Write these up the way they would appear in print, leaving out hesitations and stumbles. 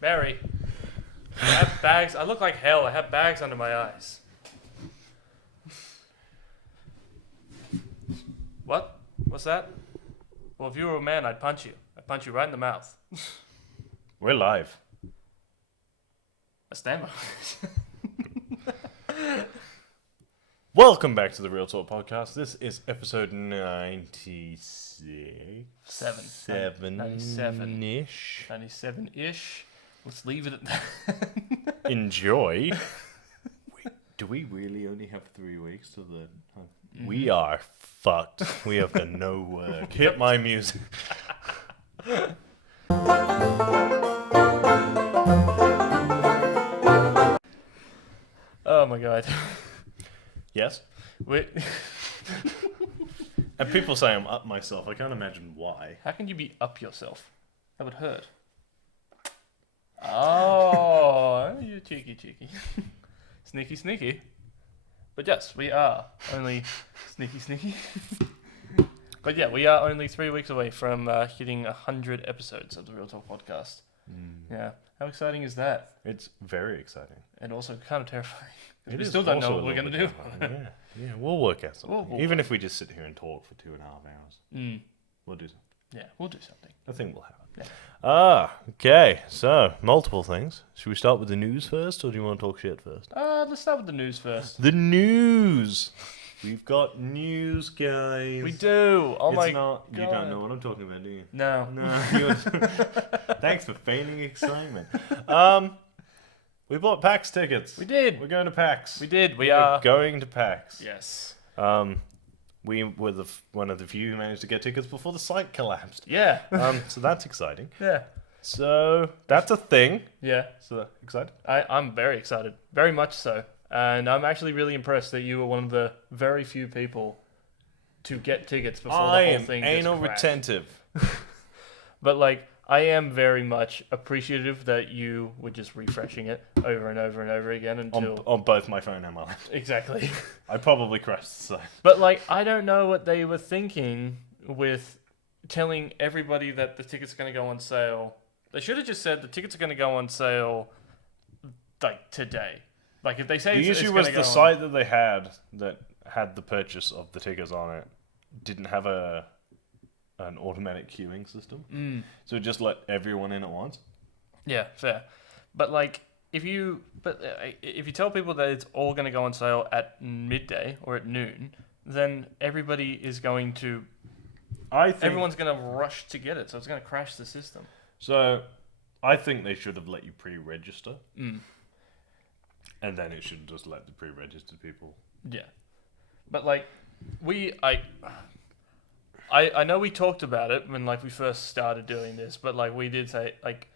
Mary, I have bags. I look like hell. I have bags under my eyes. What? What's that? Well, if you were a man, I'd punch you. I'd punch you right in the mouth. We're live. I stand by. Welcome back to the Real Talk Podcast. This is episode 96. 97-ish. 97-ish. Let's leave it at that. Enjoy. Wait, do we really only have 3 weeks to the... We are fucked. We have to no work. Hit my music. Oh my god. Yes? Wait. And people say I'm up myself. I can't imagine why. How can you be up yourself? That would hurt. Oh, you cheeky. Sneaky. But yes, we are only sneaky. But yeah, we are only 3 weeks away from hitting 100 episodes of the Real Talk Podcast. Yeah. How exciting is that? It's very exciting. And also kind of terrifying. It We is still don't know also what we're a going to little do. bit yeah, we'll work out something. We'll Even if we just sit here and talk for 2.5 hours, we'll do something. Yeah, we'll do something. I think we'll have it. Yeah. Okay. So, multiple things. Should we start with the news first, or do you want to talk shit first? Let's start with the news first. The news! We've got news, guys. We do. Oh my god. You don't know what I'm talking about, do you? No. Thanks for feigning excitement. We bought PAX tickets. We did. We're going to PAX. We did. We We're are going to PAX. Yes. We were one of the few who managed to get tickets before the site collapsed. Yeah. So that's exciting. Yeah. So that's a thing. Yeah. So excited? I'm very excited. Very much so. And I'm actually really impressed that you were one of the very few people to get tickets before the whole thing just anal crashed. retentive. But like, I am very much appreciative that you were just refreshing it over and over and over again until... On both my phone and my laptop. Exactly. I probably crashed the site. But like, I don't know what they were thinking with telling everybody that the tickets are going to go on sale. They should have just said the tickets are going to go on sale like today. Like if they say The issue was the site that they had that had the purchase of the tickets on it didn't have an automatic queuing system. So it just let everyone in at once. Yeah, fair. But like, if you tell people that it's all going to go on sale at midday or at noon, then everybody is going to. Everyone's going to rush to get it, so it's going to crash the system. So I think they should have let you pre-register, and then it should just let the pre-registered people. Yeah, but like I know we talked about it when like we first started doing this, but like we did say like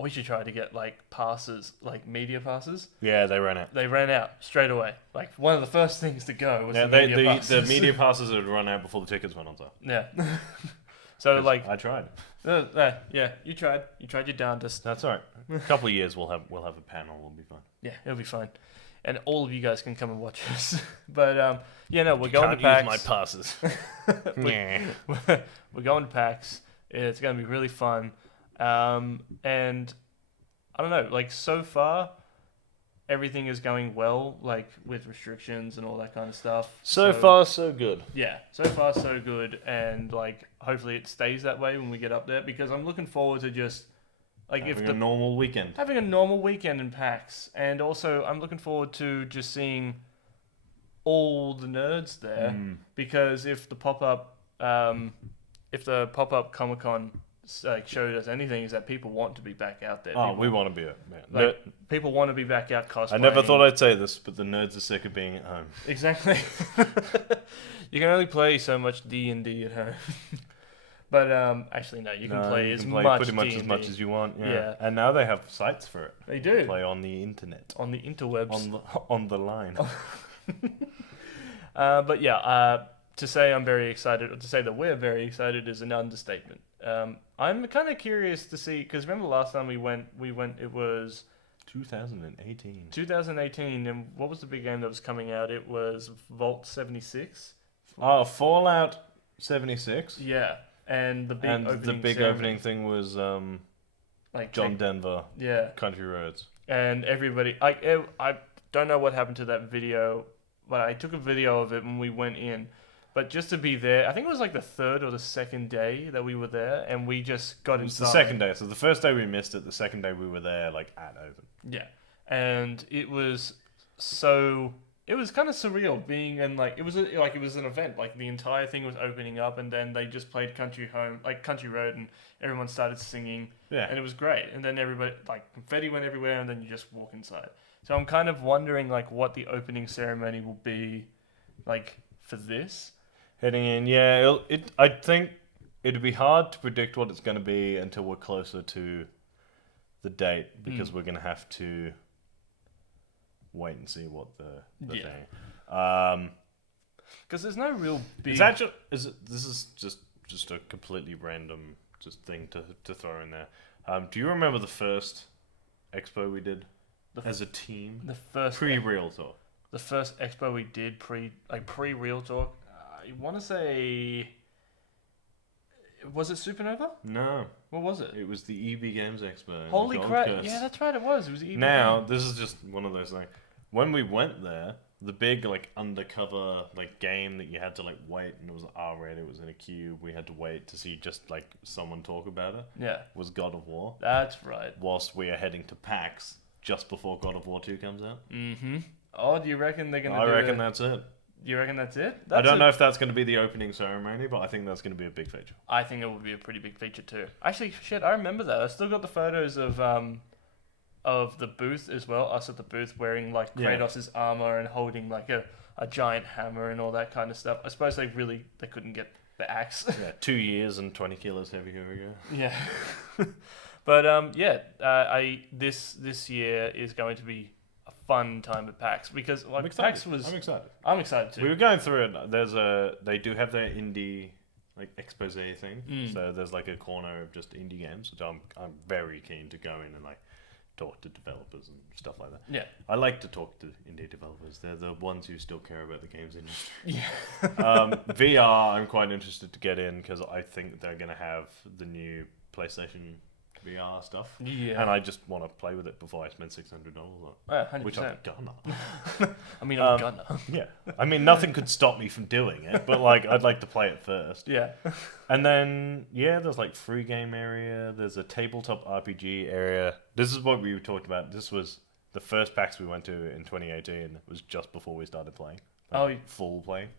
we should try to get like passes, like media passes. Yeah, they ran out. They ran out straight away. Like one of the first things to go was the media passes. The media passes had run out before the tickets went on sale. Yeah. So like I tried. Yeah, you tried. You tried your darndest. That's all right. A couple of years we'll have a panel. We'll be fine. Yeah, it'll be fine. And all of you guys can come and watch us. But yeah, no, we're going to PAX. Can't use my passes. We're going to PAX. It's going to be really fun. And I don't know, like so far everything is going well, like with restrictions and all that kind of stuff. So far so good. Yeah, so far so good, and like hopefully it stays that way when we get up there, because I'm looking forward to just like having a normal weekend. Having a normal weekend in PAX, and also I'm looking forward to just seeing all the nerds there, because if the pop-up Comic-Con like showed us anything, is that people want to be back out there. We want to be it. Like, people want to be back out cosplaying. I never thought I'd say this, but the nerds are sick of being at home. Exactly. You can only play so much D&D at home. But actually, no, you can play pretty much as much as you want. Yeah. And now they have sites for it. They do. You can play on the internet. On the interwebs. On the line. But yeah, to say I'm very excited, or to say that we're very excited, is an understatement. I'm kind of curious to see, because remember the last time we went, it was 2018. 2018, and what was the big game that was coming out? It was Vault 76. Oh, Fallout 76. Yeah, and the big opening opening thing was like John Denver, yeah, Country Roads. and everybody. I don't know what happened to that video, but I took a video of it when we went in. But just to be there, I think it was like the third or the second day that we were there, and we just got It was inside. the second day. So the first day we missed it. The second day we were there, like at open. Yeah, and it was so. It was kind of surreal being in like it was an event. Like the entire thing was opening up, and then they just played Country Road, and everyone started singing. Yeah. And it was great. And then everybody like confetti went everywhere, and then you just walk inside. So I'm kind of wondering like what the opening ceremony will be, like for this. Heading in, yeah. I think it'd be hard to predict what it's going to be until we're closer to the date, because we're going to have to wait and see what the thing. Because there's no real big. This is just a completely random thing to throw in there. Do you remember the first expo we did as a team? The first pre-Real Talk. The first expo we did pre Real Talk. I want to say. Was it Supernova? No. What was it? It was the EB Games Expo. Holy crap! Yeah, that's right. It was. It was EB. Now this is just one of those things. When we went there, the big like undercover like game that you had to like wait, and it was R-rated. It was in a queue. We had to wait to see just like someone talk about it. Yeah. Was God of War. That's right. Whilst we are heading to PAX just before God of War 2 comes out. Mm-hmm. Oh, do you reckon they're gonna? I reckon that's it. You reckon that's it? I don't know if that's going to be the opening ceremony, but I think that's going to be a big feature. I think it will be a pretty big feature too. Actually, shit, I remember that. I still got the photos of the booth as well. Us at the booth wearing like Kratos' armor and holding like a giant hammer and all that kind of stuff. I suppose they couldn't get the axe. Yeah, 2 years and 20 kilos heavier ago. Yeah. But this year is going to be a fun time at PAX because like PAX was. I'm excited. I'm excited too. We were going through it. They do have their indie like expose thing. So there's like a corner of just indie games, which I'm very keen to go in and like talk to developers and stuff like that. Yeah. I like to talk to indie developers. They're the ones who still care about the games industry. Yeah. VR, I'm quite interested to get in because I think they're going to have the new PlayStation VR stuff. Yeah. And I just want to play with it before I spend $600 on it. Yeah, 100%. Which I'm gonna. I mean, I'm gonna. Yeah. I mean, nothing could stop me from doing it, but like, I'd like to play it first. Yeah. And then, there's like free game area. There's a tabletop RPG area. This is what we talked about. This was the first PAX we went to in 2018. It was just before we started playing. Full play.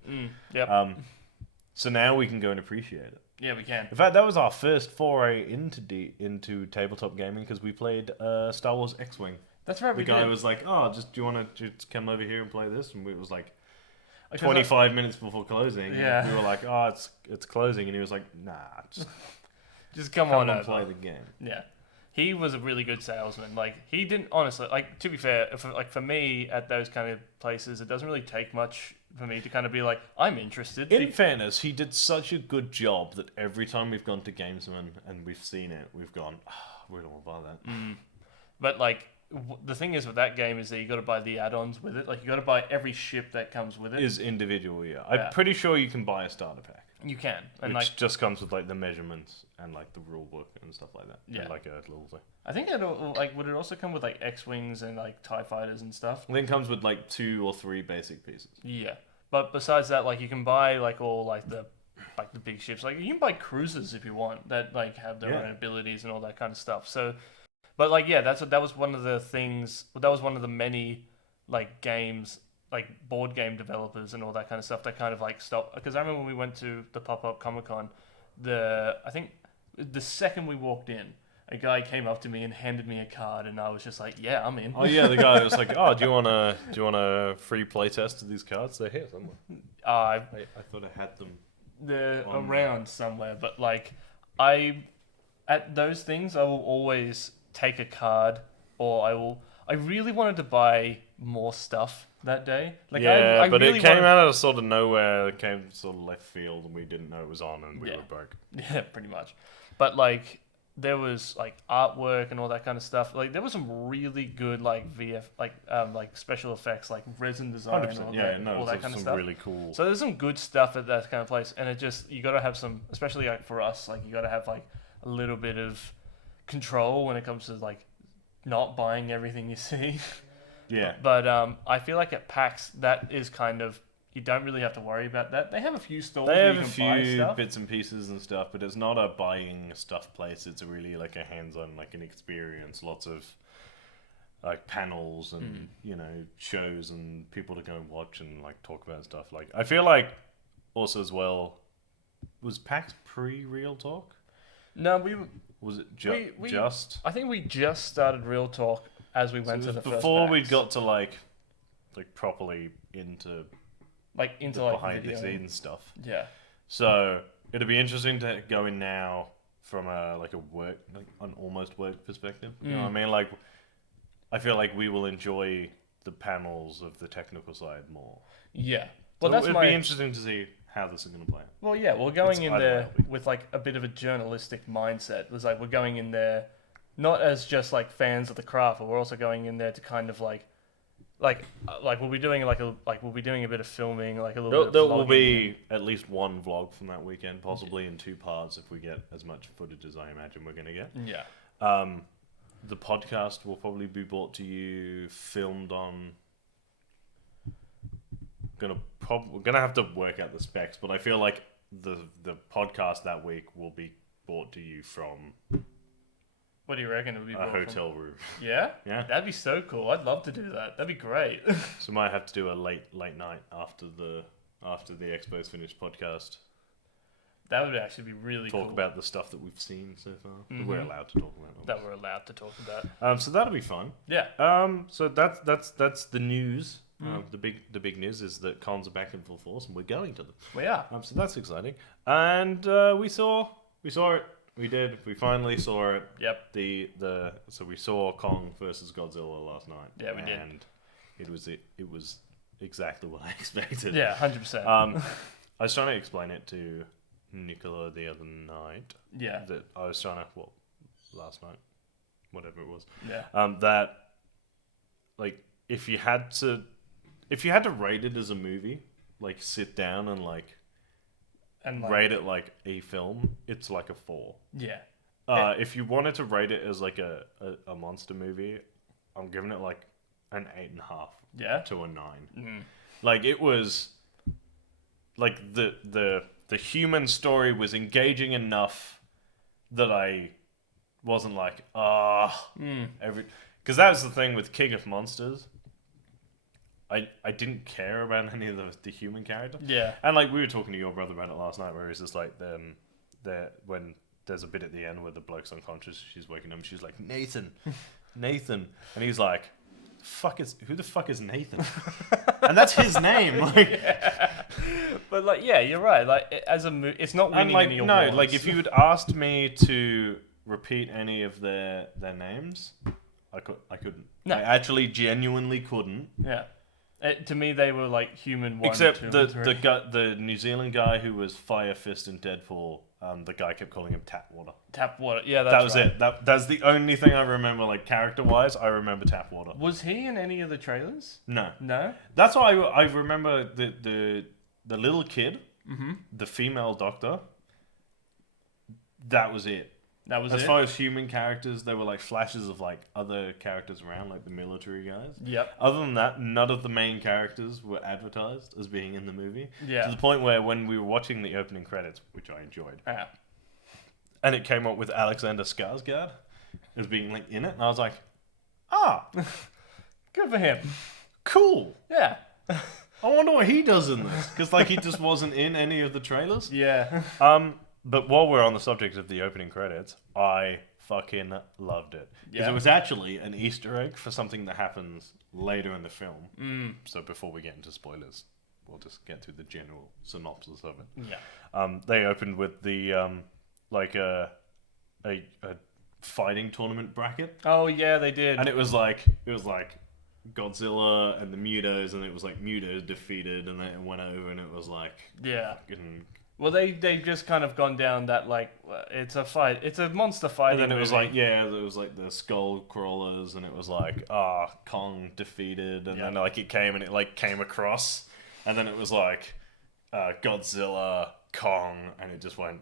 Yep. So now we can go and appreciate it. Yeah, we can. In fact, that was our first foray into tabletop gaming because we played Star Wars X-Wing. That's right. The guy was like, "Oh, do you want to just come over here and play this?" And it was like 25 minutes before closing. Yeah. And we were like, "Oh, it's closing," and he was like, "Nah, just come on and over. play the game." Yeah. He was a really good salesman. Like he didn't honestly. Like to be fair, for me at those kind of places, it doesn't really take much for me to kind of be like, I'm interested. In fairness, he did such a good job that every time we've gone to Gamesman and we've seen it, we've gone, we don't want to buy that. But like the thing is with that game is that you got to buy the add-ons with it. Like you got to buy every ship that comes with it. Is individual, yeah. I'm pretty sure you can buy a starter pack. You can, and which like just comes with like the measurements and like the rule book and stuff like that. Yeah, and, like a little thing. I think it'll like would it also come with like X-wings and like TIE fighters and stuff? I think it comes with like 2 or 3 basic pieces. Yeah, but besides that, like you can buy like all like the big ships. Like you can buy cruisers if you want that like have their own abilities and all that kind of stuff. So, but like that was one of the things. That was one of the many like games. Like board game developers and all that kind of stuff that kind of like stopped, because I remember when we went to the pop-up Comic-Con, I think the second we walked in, a guy came up to me and handed me a card, and I was just like, yeah, I'm in. Oh yeah, the guy was like, oh, do you want a free playtest of these cards? They're here somewhere. I thought I had them. They're around somewhere, but like at those things I will always take a card, or I really wanted to buy more stuff that day. Like yeah, I but really it came out of sort of nowhere. It came sort of left field, and we didn't know it was on, and we were broke. Yeah, pretty much. But like there was like artwork and all that kind of stuff. Like there was some really good like VF like special effects, like resin design, 100%, and all that kind of stuff. Really cool. So there's some good stuff at that kind of place, and it just you got to have some, especially like for us, like you got to have like a little bit of control when it comes to like not buying everything you see. Yeah. But I feel like at PAX that is kind of you don't really have to worry about that. They have a few stalls They where have you a can buy few stuff. bits and pieces and stuff, but it's not a buying stuff place. It's a really like a hands-on, like an experience. Lots of like panels and shows and people to go and watch and like talk about stuff. Like I feel like also as well, was PAX pre-Real Talk? No, Was it we just? I think we just started Real Talk as we So went it to was the first before PAX. we got to like properly into into the like behind the video. scenes stuff. Yeah. So it'd be interesting to go in now from an almost work perspective. You know what I mean? Like, I feel like we will enjoy the panels of the technical side more. Yeah. Well, So that's it'd be interesting to see how this is going to play out. Well, yeah, we're going It's in either there way, it'll be- with like a bit of a journalistic mindset. It was like we're going in there not as just like fans of the craft, but we're also going in there to kind of like we'll be doing we'll be doing a bit of filming, like a little bit There of will vlogging. be at least one vlog from that weekend, possibly in 2 parts if we get as much footage as I imagine we're going to get. Yeah. The podcast will probably be brought to you filmed on. We're gonna have to work out the specs, but I feel like the podcast that week will be brought to you from What do you reckon it would be? a hotel room. Yeah. Yeah. That'd be so cool. I'd love to do that. That'd be great. So might have to do a late night after the Expo's finished podcast. That would actually be really cool. Talk about the stuff that we've seen so far. That we're allowed to talk about. that we're allowed to talk about. So that'll be fun. Yeah. So that's the news. The big news is that cons are back in full force, and we're going to them. We are. So that's exciting. And we saw it. We did. We finally saw it. Yep. So we saw Kong versus Godzilla last night. Yeah, we did. And it was exactly what I expected. Yeah, 100%. I was trying to explain it to Nicola the other night. Yeah. That I was trying to last night, whatever it was. Yeah. That like if you had to rate it as a movie, like sit down and rate it like a film, it's like a 4. Yeah. If you wanted to rate it as like a monster movie, I'm giving it like an 8.5 Yeah. to a 9. Mm. Like it was like the human story was engaging enough that I wasn't like because that was the thing with King of Monsters. I didn't care about any of the human character. Yeah. And like we were talking to your brother about it last night, where he's just like when there's a bit at the end where the bloke's unconscious, she's waking him, she's like Nathan, and he's like, who the fuck is Nathan? And that's his name. Like, Yeah. But like, yeah, you're right. Like as a it's not winning and like any no, awards. like if you had asked me to repeat any of their names, I couldn't. No. I actually genuinely couldn't. Yeah. To me, they were like human 1, Except 2, the and 3. the New Zealand guy who was Fire Fist in Deadpool, the guy kept calling him Tap Water. Tap water. Yeah, That was right. it. That's the only thing I remember, like character wise. I remember Tap Water. Was he in any of the trailers? No, No. that's why I remember the little kid, Mm-hmm. the female doctor. That was it. That was As it. far as human characters, there were like flashes of like other characters around, like the military guys. Yep. Other than that, none of the main characters were advertised as being in the movie. Yeah. To the point where when we were watching the opening credits, which I enjoyed, Yeah. and it came up with Alexander Skarsgård as being like in it, and I was like, Good for him. cool. Yeah. I wonder what he does in this, because like he just wasn't in any of the trailers. Yeah. But while we're on the subject of the opening credits, I fucking loved it. Because Yeah. it was actually an Easter egg for something that happens later in the film. So before we get into spoilers, we'll just get through the general synopsis of it. Yeah. They opened with the like a fighting tournament bracket, Oh yeah, they did. and it was like Godzilla and the Mutos, and it was like Mutos defeated, and then it went over, and it was like Yeah. fucking. Well, they've just kind of gone down that like it's a fight. It's a monster fight. And then it was like, there was like the skull crawlers, and it was like, Kong defeated, and Yeah. then like it came and it like came across, and then it was like Godzilla, Kong, and it just went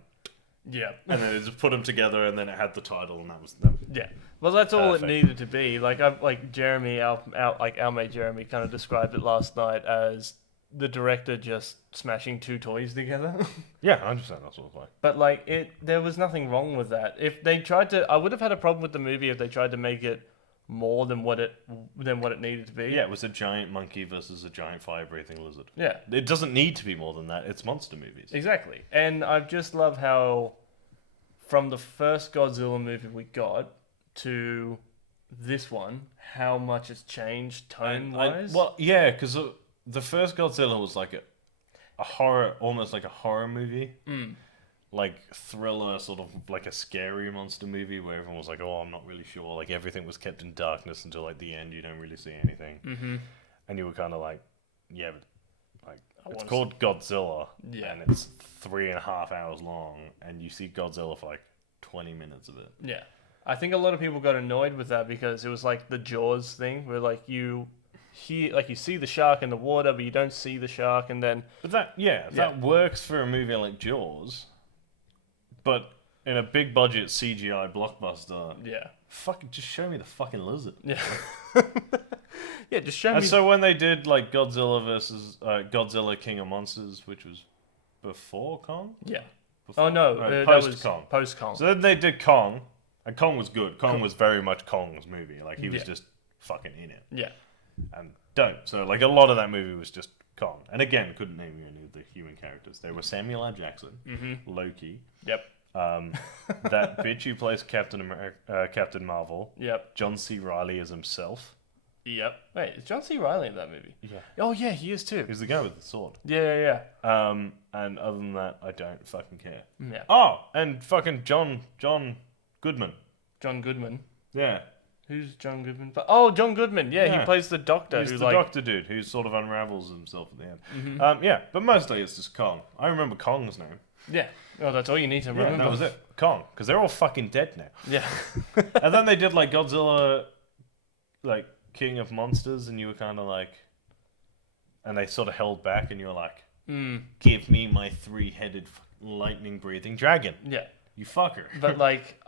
Yeah. And then it just put them together, and then it had the title, and that was Yeah. Well, that's all Perfect. it needed to be. Like Jeremy, our mate Jeremy, kind of described it last night as the director just smashing two toys together. Yeah, I understand. That's what it's like. But like there was nothing wrong with that. If they tried to, I would have had a problem with the movie if they tried to make it more than what it needed to be. Yeah, it was a giant monkey versus a giant fire-breathing lizard. Yeah. It doesn't need to be more than that. It's monster movies. Exactly. And I just love how from the first Godzilla movie we got to this one, how much it's changed tone-wise. Well, yeah, because the first Godzilla was like a horror, almost like a horror movie. Like thriller, sort of like a scary monster movie where everyone was like, "Oh, I'm not really sure." Like everything was kept in darkness until like the end. You don't really see anything, and you were kind of like, "Yeah, but like it's called Godzilla, and it's 3.5 hours long, and you see Godzilla for like 20 minutes of it." Yeah, I think a lot of people got annoyed with that because it was like the Jaws thing, where like you see the shark in the water, but you don't see the shark, and then. But that works for a movie like Jaws. But in a big budget CGI blockbuster, fucking just show me the fucking lizard. Yeah, yeah, just show me. And so when they did like Godzilla versus Godzilla King of Monsters, which was before Kong, Oh no, post Kong. Post Kong. So then they did Kong, and Kong was good. Kong was very much Kong's movie. Like he was just fucking in it. Yeah, and dope. So like a lot of that movie was just Kong. And again, couldn't name you any of the human characters. They were Samuel L. Jackson, Loki. Yep. That bitch who plays Captain Marvel. Yep. John C. Reilly as himself. Yep. Wait, is John C. Reilly in that movie? Yeah. Oh yeah, he is too. He's the guy with the sword. Yeah. And other than that, I don't fucking care. Yeah. Oh, and fucking John Goodman. John Goodman. Yeah. Who's John Goodman? Oh, John Goodman. Yeah, he plays the doctor. He's who's the like... doctor dude who sort of unravels himself at the end. Yeah, but mostly it's just Kong. I remember Kong's name. Yeah. Oh, that's all you need to remember. Yeah, that was it. Kong. Because they're all fucking dead now. Yeah. And then they did like Godzilla, like King of Monsters, and you were kind of like, and they sort of held back, and you were like, give me my 3-headed lightning breathing dragon. Yeah. You fucker. But like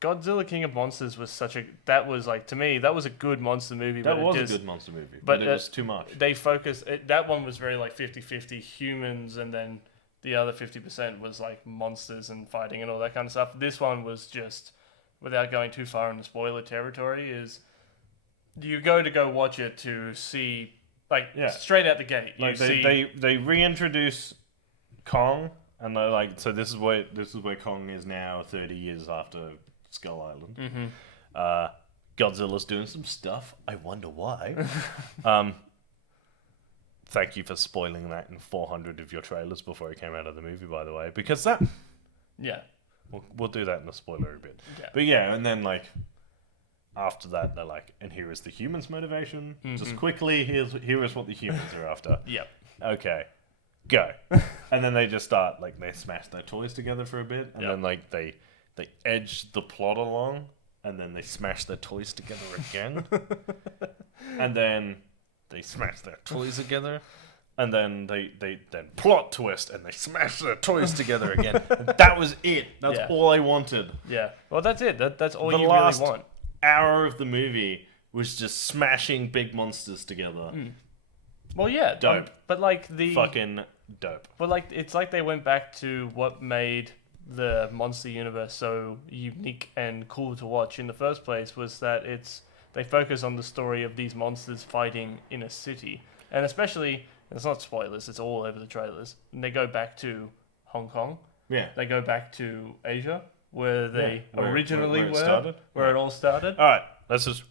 Godzilla King of Monsters was that was like, to me, that was a good monster movie. That was a good monster movie, but it was too much. They focused, that one was very like 50-50 humans, and then the other 50% was like monsters and fighting and all that kind of stuff. This one was just, without going too far into spoiler territory, is you go watch it to see, like, straight out the gate. Like they reintroduce Kong, and they're like, so this is where Kong is now, 30 years after Skull Island. Godzilla's doing some stuff. I wonder why. Thank you for spoiling that in 400 of your trailers before it came out of the movie, by the way, because that. Yeah. We'll do that in the spoiler bit. Yeah. But yeah, and then like after that, they're like, and here is the humans' motivation. Just quickly, here is what the humans are after. Yep. Okay, go. And then they just start like they smash their toys together for a bit, and then like they edge the plot along, and then they smash their toys together again, and then they smash their toys together. And then they plot twist, and they smash their toys together again. And that was it. That's all I wanted. Yeah. Well, that's it. That's all The you last really want. hour of the movie was just smashing big monsters together. Well, yeah. Dope. But like Fucking dope. But like, it's like they went back to what made the monster universe so unique and cool to watch in the first place, was that they focus on the story of these monsters fighting in a city, and especially. It's not spoilers, it's all over the trailers. And they go back to Hong Kong. Yeah. They go back to Asia, where they originally where it were. started. Where it all started. Alright, let's just...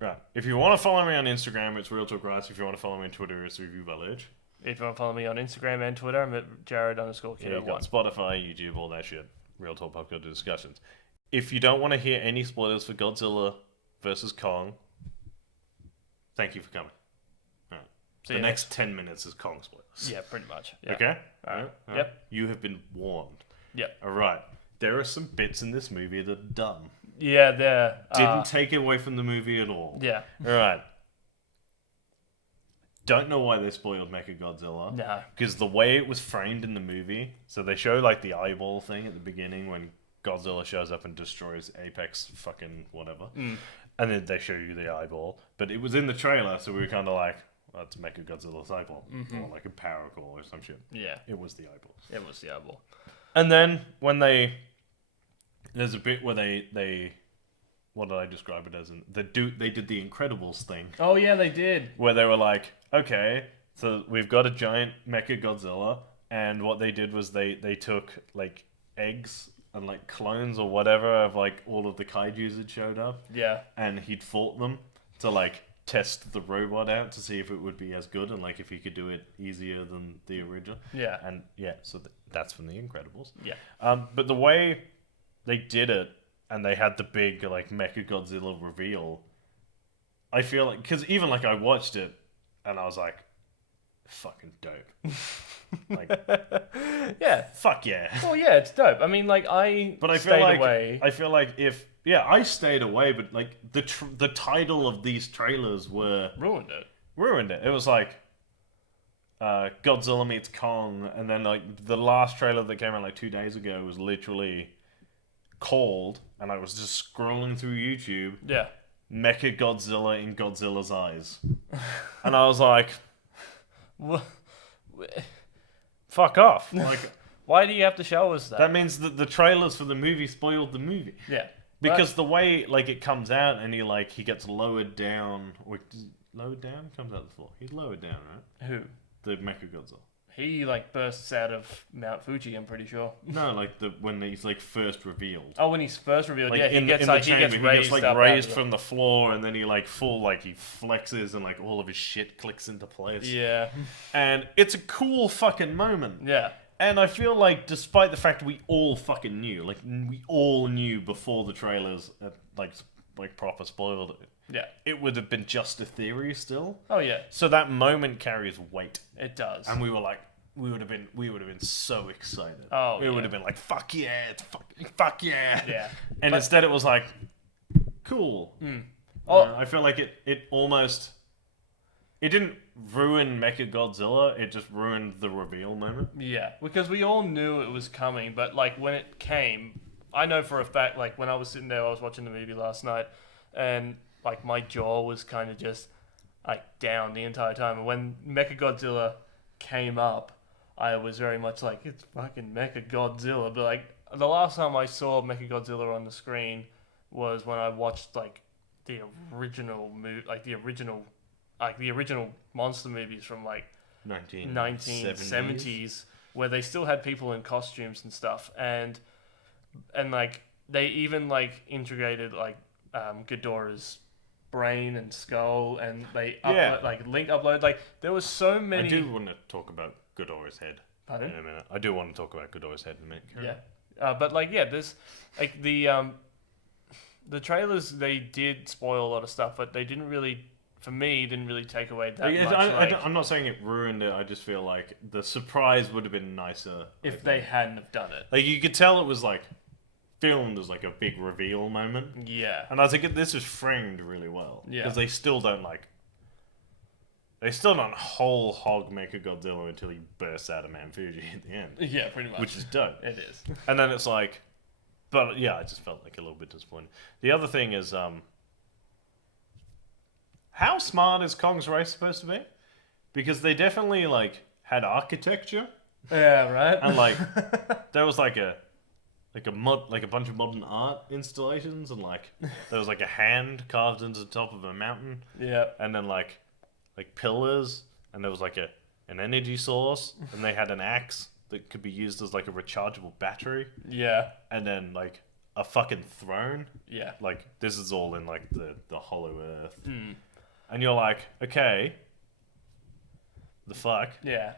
Right. If you want to follow me on Instagram, it's Real Talk Rice. If you want to follow me on Twitter, it's Review Village. If you want to follow me on Instagram and Twitter, I'm at Jared_Kiddo1. Yeah, you've got Spotify, YouTube, all that shit. Real Talk Podcast Discussions. If you don't want to hear any spoilers for Godzilla versus Kong, thank you for coming. The next 10 minutes is Kong spoilers. Yeah, pretty much. Yeah. Okay? All right. Yep. You have been warned. Yep. All right. There are some bits in this movie that are dumb. Yeah, there. Didn't take it away from the movie at all. Yeah. All right. don't know why they spoiled Mechagodzilla. No. Because the way it was framed in the movie, so they show like the eyeball thing at the beginning when Godzilla shows up and destroys Apex fucking whatever. Mm. And then they show you the eyeball. But it was in the trailer, so we were kind of like, well, that's Mechagodzilla's eyeball. Or like a power core or some shit. Yeah. It was the eyeball. It was the eyeball. And then when there's a bit where they what did I describe it as? They did the Incredibles thing. Oh yeah, they did. Where they were like, okay, so we've got a giant Mechagodzilla, and what they did was they took like eggs and like clones or whatever of like all of the kaijus that showed up. Yeah. And he'd fought them to like test the robot out to see if it would be as good and like if he could do it easier than the original. Yeah. And yeah, so that's from the Incredibles. Yeah. But the way they did it, and they had the big like Mechagodzilla reveal, I feel like, because even like I watched it and I was like, fucking dope. Like, yeah. Fuck yeah. Well, yeah, it's dope. I mean, like I stayed away. I feel like I stayed away, but like the title of these trailers ruined it. It was like Godzilla meets Kong, and then like the last trailer that came out like 2 days ago was literally called, and I was just scrolling through YouTube. Yeah. Mechagodzilla in Godzilla's eyes, and I was like, fuck off. Like, why do you have to show us that? that means that the trailers for the movie spoiled the movie. Yeah. Because the way like it comes out and he gets lowered down, or lowered down comes out the floor. He's lowered down, right? Who? The Mechagodzilla. He like bursts out of Mount Fuji. I'm pretty sure. No, like when he's like first revealed. Oh, when he's first revealed, Like yeah, in he gets raised up raised from the floor, and then he like he flexes and like all of his shit clicks into place. Yeah. And it's a cool fucking moment. Yeah. And I feel like, despite the fact we all fucking knew, like we all knew before the trailers, like proper spoiled it. Yeah. It would have been just a theory still. Oh yeah. So that moment carries weight. It does. And we were like, we would have been so excited. Oh, we would have been like, fuck yeah, it's fuck yeah. Yeah. And instead it was like, cool. Oh, I feel like it almost, it didn't ruin Mechagodzilla, it just ruined the reveal moment. yeah, because we all knew it was coming, but like when it came, I know for a fact, like when I was sitting there, I was watching the movie last night, and like my jaw was kind of just like down the entire time. And when Mechagodzilla came up, I was very much like, it's fucking Mechagodzilla. But like the last time I saw Mechagodzilla on the screen was when I watched like the original movie, like the original monster movies from like 1970s, where they still had people in costumes and stuff, and like they even like integrated like Ghidorah's brain and skull, and they link upload. Like there was so many. I do want to talk about Ghidorah's head. Pardon? In a minute. I do want to talk about Ghidorah's head in a minute. Yeah, but like there's like the trailers, they did spoil a lot of stuff, but they didn't really. For me, didn't really take away that much. I'm not saying it ruined it. I just feel like the surprise would have been nicer if they hadn't have done it. Like you could tell it was like filmed as like a big reveal moment. Yeah. And I think this is framed really well. Yeah. Because they still don't whole hog Mechagodzilla until he bursts out of Mount Fuji at the end. Yeah, pretty much. Which is dope. It is. And then it's like, but yeah, I just felt like a little bit disappointed. The other thing is, how smart is Kong's race supposed to be? Because they definitely like had architecture. Yeah, right. And like there was like a bunch of modern art installations, and like there was like a hand carved into the top of a mountain. Yeah. And then like pillars, and there was like an energy source, and they had an axe that could be used as like a rechargeable battery. Yeah. And then like a fucking throne. Yeah. Like this is all in like the Hollow Earth. And you're like, okay, the fuck? Yeah.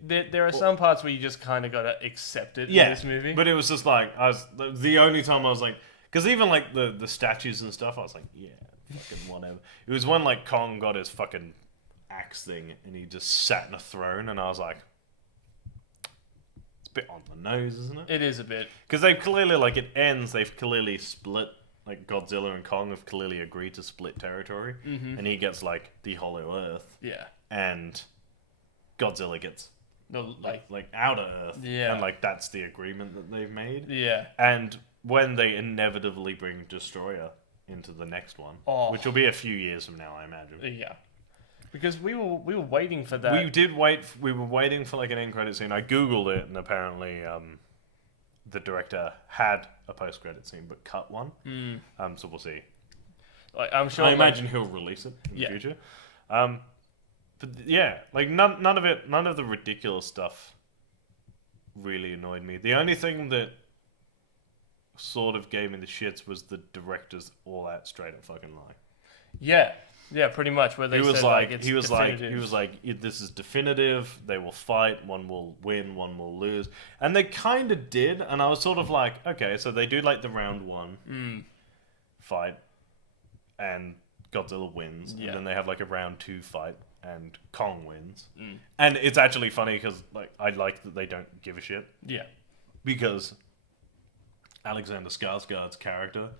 There are some parts where you just kind of got to accept it in this movie. But it was just like, the only time I was like, because even like the statues and stuff, I was like, yeah, fucking whatever. It was when like Kong got his fucking axe thing and he just sat in a throne, and I was like, it's a bit on the nose, isn't it? It is a bit. Because they've clearly, like, it ends, they've clearly split like Godzilla and Kong have clearly agreed to split territory, and he gets like the Hollow Earth, Yeah. and Godzilla gets No, like Outer Earth, Yeah. and like that's the agreement that they've made. Yeah. And when they inevitably bring Destroyer into the next one, which will be a few years from now, I imagine. Yeah. Because we were waiting for that. We did wait. We were waiting for like an end credit scene. I googled it, and apparently, the director had a post credit scene, but cut one. So we'll see. Like, I'm sure. I imagine he'll release it in the future. But yeah, like none of the ridiculous stuff really annoyed me. The only thing that sort of gave me the shits was the director's all out straight up fucking lie. Yeah. Yeah, pretty much. Where they He was said, like, it's he was definitive. like, this is definitive. They will fight. One will win. One will lose. And they kind of did. And I was sort of like, okay, so they do like the round one fight, and Godzilla wins, and then they have like a round 2 fight, and Kong wins. And it's actually funny because like I like that they don't give a shit. Yeah. Because Alexander Skarsgård's character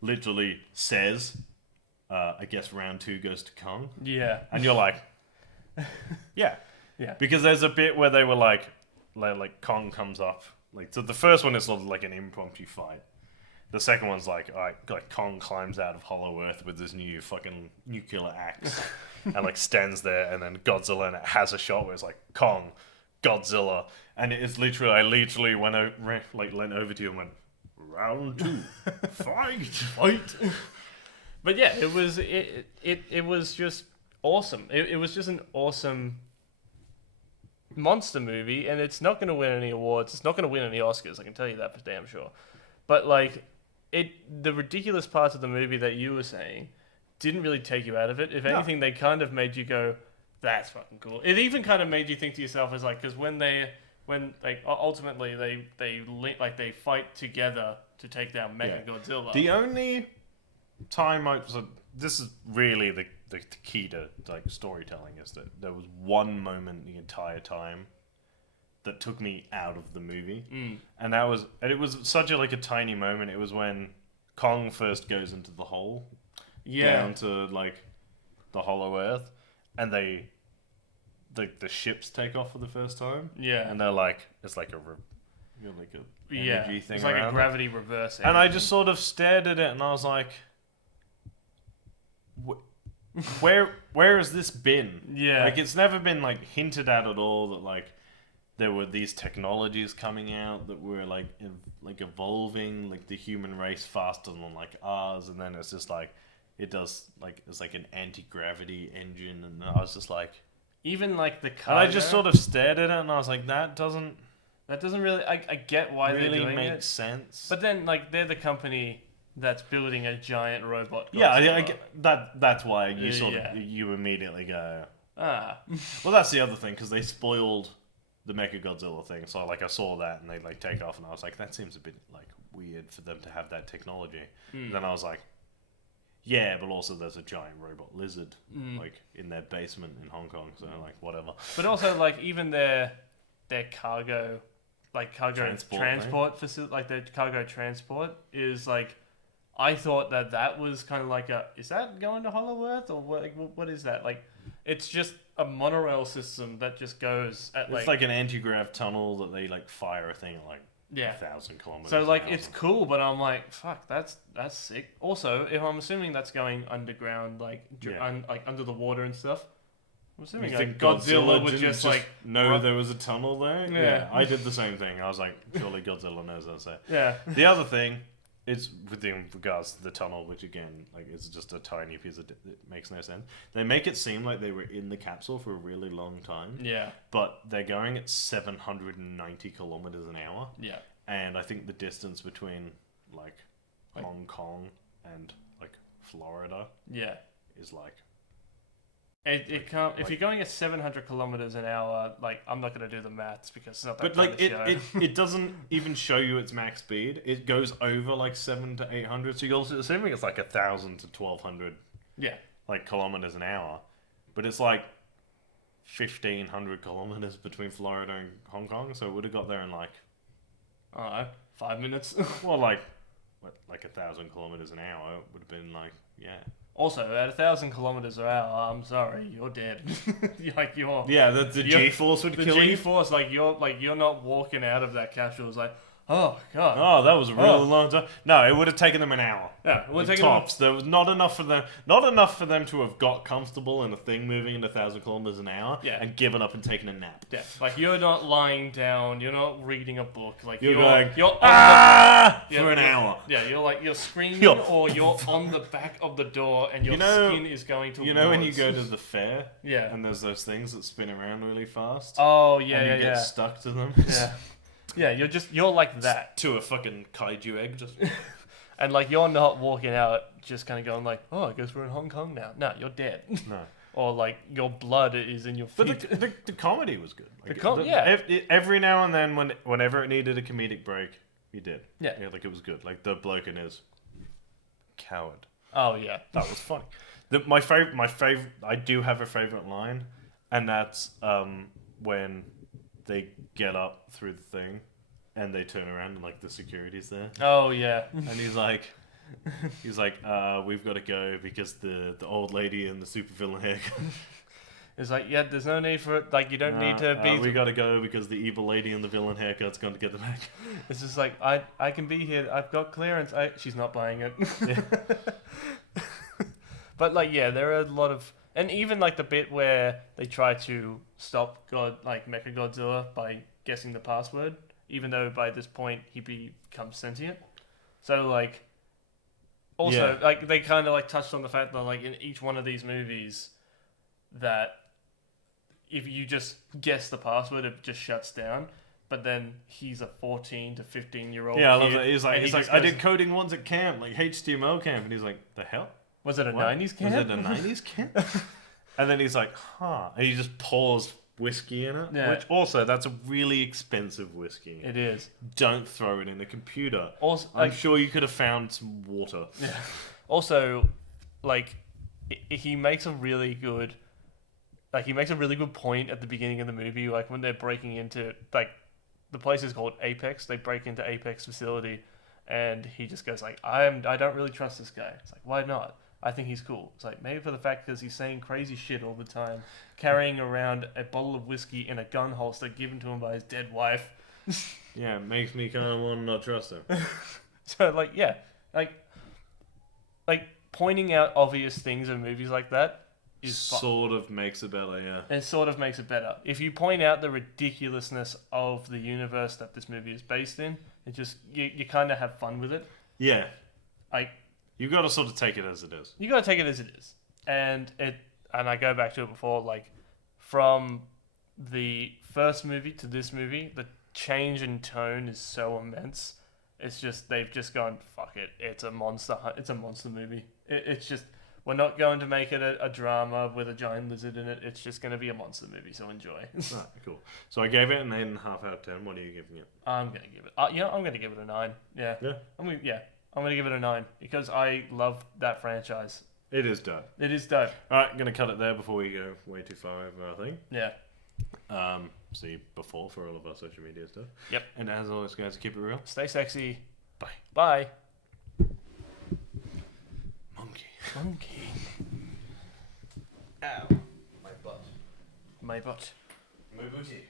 literally says, I guess round 2 goes to Kong. Yeah. And you're like, yeah. Yeah. Because there's a bit where they were like Kong comes up. Like, so the first one is sort of like an impromptu fight. The second one's like, all right, like Kong climbs out of Hollow Earth with his new fucking nuclear axe and like stands there, and then Godzilla, and it has a shot where it's like Kong, Godzilla, and it is literally, I literally went leant over to you and went, round 2, fight. But yeah, it was just awesome. It was just an awesome monster movie, and it's not going to win any awards. It's not going to win any Oscars. I can tell you that for damn sure. But like, the ridiculous parts of the movie that you were saying didn't really take you out of it. If anything, they kind of made you go, "That's fucking cool." It even kind of made you think to yourself, as like, because when ultimately they fight together to take down Mechagodzilla. The only time this is really the key to like storytelling, is that there was one moment the entire time that took me out of the movie, and it was such a tiny moment. It was when Kong first goes into the hole, down to like the Hollow Earth, and the ships take off for the first time, and they're like, it's like a energy thing, it's like a gravity reverse energy. And I just sort of stared at it, and I was like, where has this been? Yeah, like it's never been like hinted at all that like there were these technologies coming out that were like evolving like the human race faster than like ours, and then it's just like it does like it's like an anti-gravity engine, and I was just like, even like the car. And I just sort of stared at it, and I was like, that doesn't really. I get why really they're doing make it, sense. but then like they're the company that's building a giant robot. Yeah, I Godzilla. get that's why you you immediately go, Well, that's the other thing, because they spoiled the Mechagodzilla thing. So like I saw that, and they like take off, and I was like, that seems a bit like weird for them to have that technology. And then I was like, yeah, but also there's a giant robot lizard like in their basement in Hong Kong, so like whatever. But also like even their cargo, like cargo transport facility, like their cargo transport is like, I thought that was kind of like is that going to Hollow Earth, or what is that? Like, it's just a monorail system that just goes at It's like an anti-grav tunnel that they like fire a thing at like 1,000 kilometers. So like it's cool, but I'm like, fuck, that's sick. Also, if I'm assuming that's going underground, like like under the water and stuff. I'm assuming you think Godzilla would just like know there was a tunnel there. Yeah, I did the same thing. I was like, surely Godzilla knows that. So yeah. The other thing is within regards to the tunnel, which again, like, is just a tiny piece of it makes no sense. They make it seem like they were in the capsule for a really long time. Yeah. But they're going at 790 kilometers an hour. Yeah. And I think the distance between like Hong Kong and like Florida is like it can't. If you're going at 700 kilometers an hour, like, I'm not gonna do the maths because it's not that. But like it doesn't even show you its max speed. It goes over like 700 to 800. So you're also assuming it's like 1,000 to 1,200. Yeah. Like kilometers an hour, but it's like 1,500 kilometers between Florida and Hong Kong. So it would have got there in like, I don't know, 5 minutes. well, like like 1,000 kilometers an hour, it would have been like, yeah. Also, at 1,000 kilometers an hour, I'm sorry, you're dead. Like you're. Yeah, the G-force would kill you. The G-force, like you're not walking out of that capsule. It's like, oh god. Oh, that was a really long time. No, it would have taken them an hour. Yeah, it would take tops. There was not enough for them to have got comfortable in a thing moving at 1,000 kilometers an hour. Yeah. And given up and taken a nap. Yeah, like you're not lying down. You're not reading a book. Like you're going, you're on for an hour. Yeah, you're screaming or you're on the back of the door and your skin is going to. You know when you go to the fair. Yeah. And there's those things that spin around really fast. Oh yeah, and you get stuck to them. Yeah. Yeah, you're like that. To a fucking kaiju egg, just. And like you're not walking out just kind of going like, oh, I guess we're in Hong Kong now. No, you're dead. No. Or like your blood is in your feet. But the comedy was good. Like, every now and then, whenever it needed a comedic break, he did. Yeah. Like it was good. Like the bloke in his coward. Oh yeah, that was funny. My favorite. I do have a favorite line, and that's when they get up through the thing, and they turn around and like the security's there. Oh yeah. And he's like, we've got to go because the old lady and the supervillain haircut. It's like, yeah, there's no need for it. Like, you don't need to be. We got to go because the evil lady and the villain haircut's going to get them back. It's just like, I can be here. I've got clearance. She's not buying it. Yeah. But like, yeah, there are a lot of, and even like the bit where they try to stop Mechagodzilla by guessing the password, even though by this point he becomes sentient. So like, also like they kind of like touched on the fact that like in each one of these movies, that if you just guess the password, it just shuts down. But then he's a 14 to 15-year-old. Yeah, I kid, love that. He's like, goes, I did coding once at camp, like HTML camp, and he's like, the hell? Was it a 90s camp? Was it a 90s camp? And then he's like, huh. And he just pours whiskey in it. Yeah. Which also, that's a really expensive whiskey. It is. Don't throw it in a computer. Also, I'm sure you could have found some water. Yeah. Also, like, he makes a really good point at the beginning of the movie, like when they're breaking into, like, the place is called Apex. They break into Apex facility, and he just goes like, I don't really trust this guy. It's like, why not? I think he's cool. It's like, maybe for the fact because he's saying crazy shit all the time, carrying around a bottle of whiskey in a gun holster given to him by his dead wife. Yeah, it makes me kind of want to not trust him. So, like, yeah, like pointing out obvious things in movies like that is sort of makes it better, yeah. It sort of makes it better. If you point out the ridiculousness of the universe that this movie is based in, it just you kind of have fun with it. Yeah. Like, you've got to sort of take it as it is. You got to take it as it is. And I go back to it before, like, from the first movie to this movie, the change in tone is so immense. It's just, they've just gone, fuck it, it's a monster movie. It's just, we're not going to make it a drama with a giant lizard in it. It's just going to be a monster movie, so enjoy. Right, cool. So I gave it an 8.5 out of 10. What are you giving it? I'm going to give it, I'm going to give it a 9. Yeah. Yeah? I'm going to give it a 9 because I love that franchise. It is dope. It is dope. Alright, I'm going to cut it there before we go way too far over, I think. Yeah. See you before for all of our social media stuff. Yep. And as always, guys, keep it real. Stay sexy. Bye. Bye. Monkee. Ow. My butt. My booty.